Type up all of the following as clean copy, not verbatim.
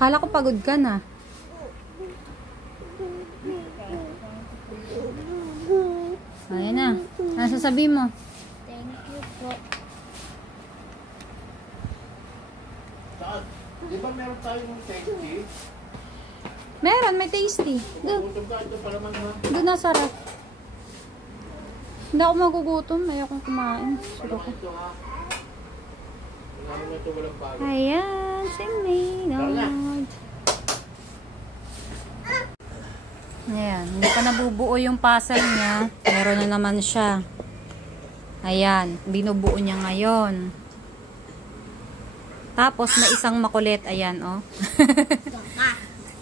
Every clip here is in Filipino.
Akala ko pagod ka na. Ayan na. Ano sasabihin mo? Thank you po. Saan? Di ba meron tayong tasty? Meron, may tasty. Doon. Gutom ka, ito pa naman ha. Doon na sarap. Hindi ako magugutom. Ayokong kumain. Ano ka ito ha? Kailangan na ito walang bago. Ayan, si Maynard. Ayan, hindi pa nabubuo yung puzzle niya. Meron na naman siya. Ayan, binubuo niya ngayon. Tapos may isang makulit. Ayan, oh.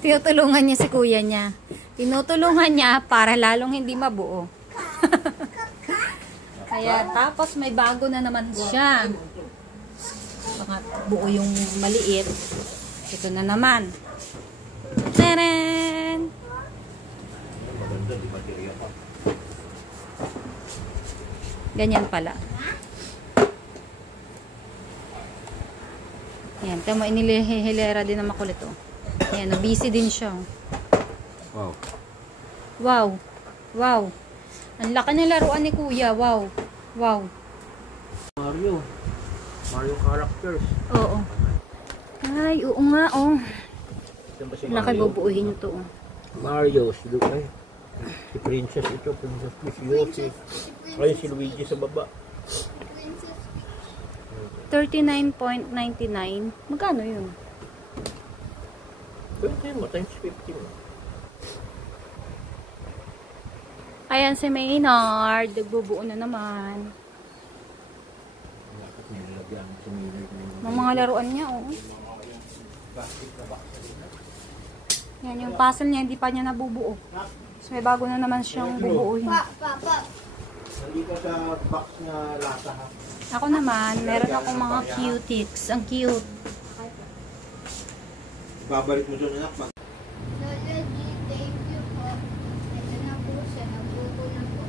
Tinutulungan niya si kuya niya. Tinutulungan niya para lalong hindi mabuo. Ayan, tapos may bago na naman siya. Baka buo yung maliit. Ito na naman. Tadaan! Ganyan pala. Yan, tama, inilihilera din na makulit, oh. Yan, busy din siya. Wow. Wow. Wow. Ang laki ng laruan ni kuya. Wow. Wow. Mario. Mario characters. Oo. Ay, oo nga, oh. Saan ba si Laki Mario? bubuuhin ito, oh. Mario, si Luigi. Si Princess ito, Princess Peach, Yoshi. Ayun si Luigi sa baba. 39.99. Magkano yun? 20 mo, times 50 mo. Ayan si Maynard. Nagbubuo na naman. Mga laruan niya, oh. Yan yung puzzle niya, hindi pa niya nabubuo. So may bago na naman siyang bubuuhin. Nandito sa box na lata ha. Ako naman, meron akong mga cutics. Ang cute. Babalik mo dyan anak. Lola G, thank you po. Ito na po siya. Nagbubo na po.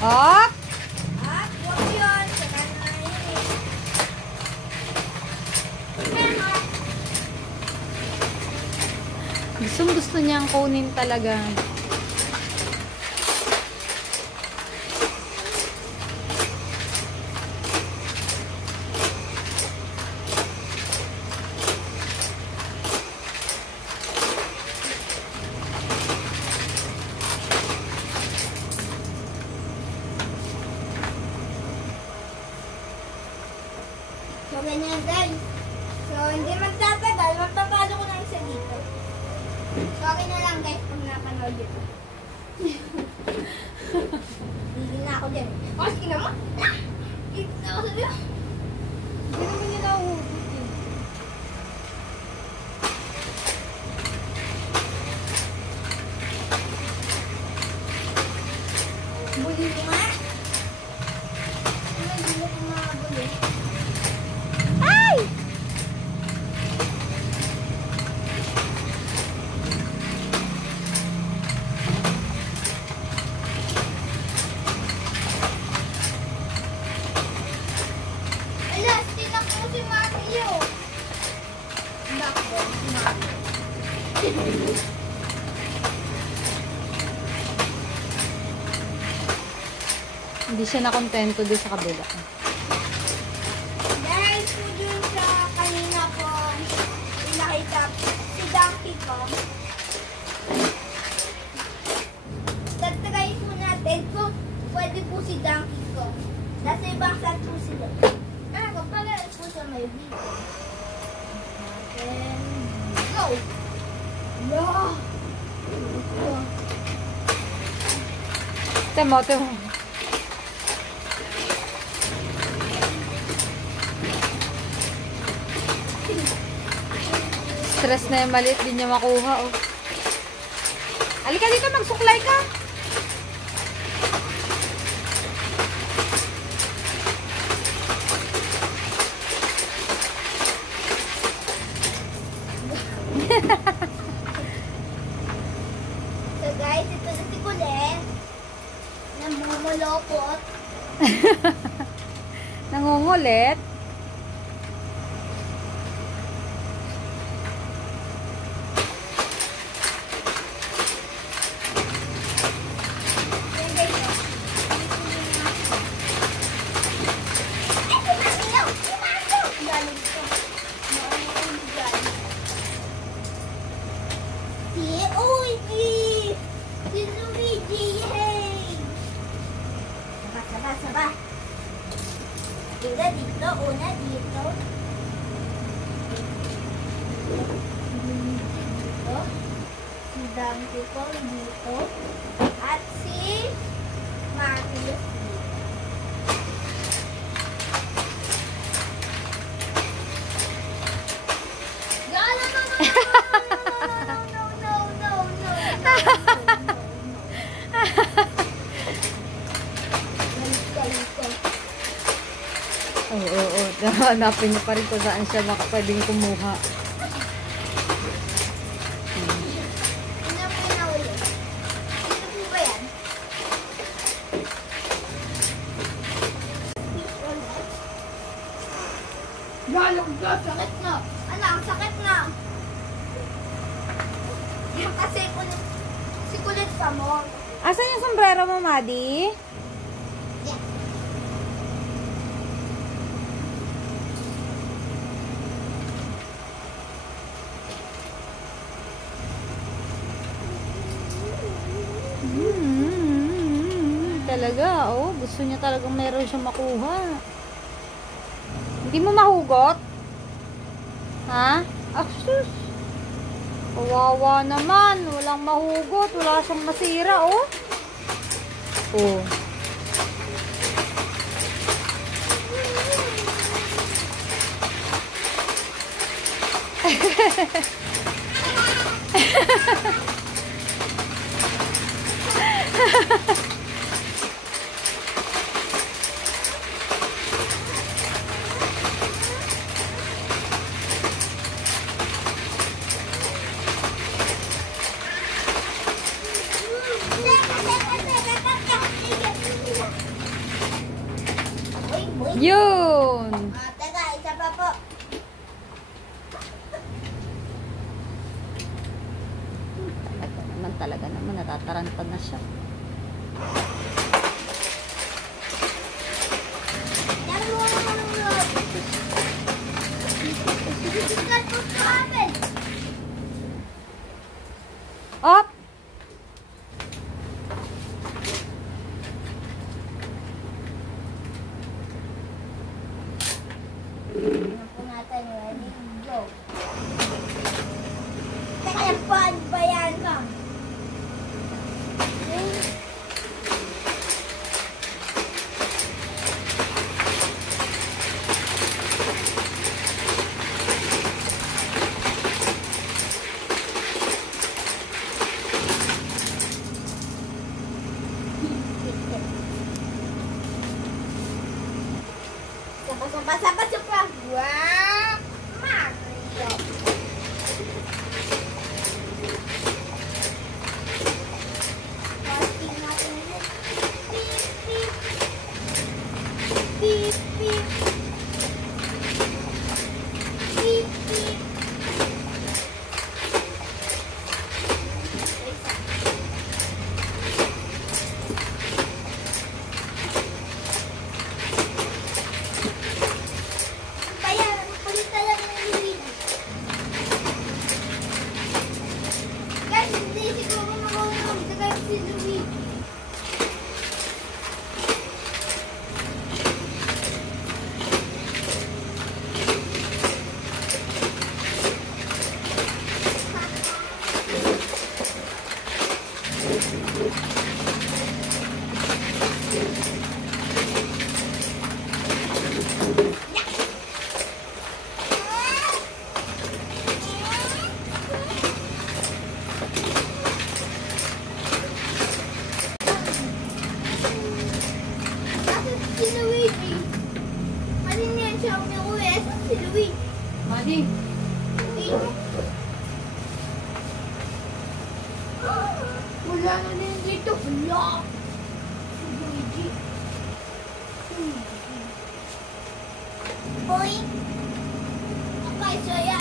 Hop! Huwag yun. Saka na yun. Gusto niyang kunin talaga. So, ganyan guys. So, hindi magtatagal. Magpapalo ko na isa dito. So, okay na lang guys kung napanood yun. Hindi na ako dyan. O, sige na mo. Hindi na ako sa dyan. Hindi naman niya nahuhulog eh. Buli ko nga. Ano, hindi ko mabuli. Ay! Hindi siya nakontento doon sa kabila. Dahil po dun sa kanina po, pinakita si Donkey Kong. Tatry po natin kung pwede po si Donkey Kong. Nasa ibang set po sila. Pero pala po sa may video. Natin. Go! Yeah! Temo. Stress na yung maliit, di niya makuha, oh. Halika dito, magsuklay ka. So guys, ito na si Colette. Namumulopot. Nangungulit. Yan guys, oh. Ay, sumasayaw! Sumasayaw! Galing ko. Galing. Si Luigi! Si Luigi! Yay! Saba. Una dito, una dito. Dito. Si Donkey Kong dito. At si Marius dito. Oo. Hanapin niya pa rin kung saan siya pwedeng kumuha. Ano po na ulit? Dito po ba yan? Lalong ka, sakit na. Ano, ang sakit na. Yan kasi si kulit pa mo. Asan yung sombrero mo, Maddie? Yan. Talaga, oh. Gusto niya talagang meron siyang makuha. Hindi mo mahugot? Ha? Aksus. Kawawa naman. Walang mahugot. Wala siyang masira, oh. Oh. Yun! Teka, isa pa po. Talaga naman, natatarantad na siya. Yan mo naman ang loob. Sikat po sa amin. Op! Yan po natin. Ready? Go. Teka, yan po. Ano ba yan ka? Sapa. Wow! Mario! Posting natin ulit. Beep, beep. Beep, beep. Beep, beep. Wala na din dito. Wala. Si Luigi. Uy. Okay, so yan.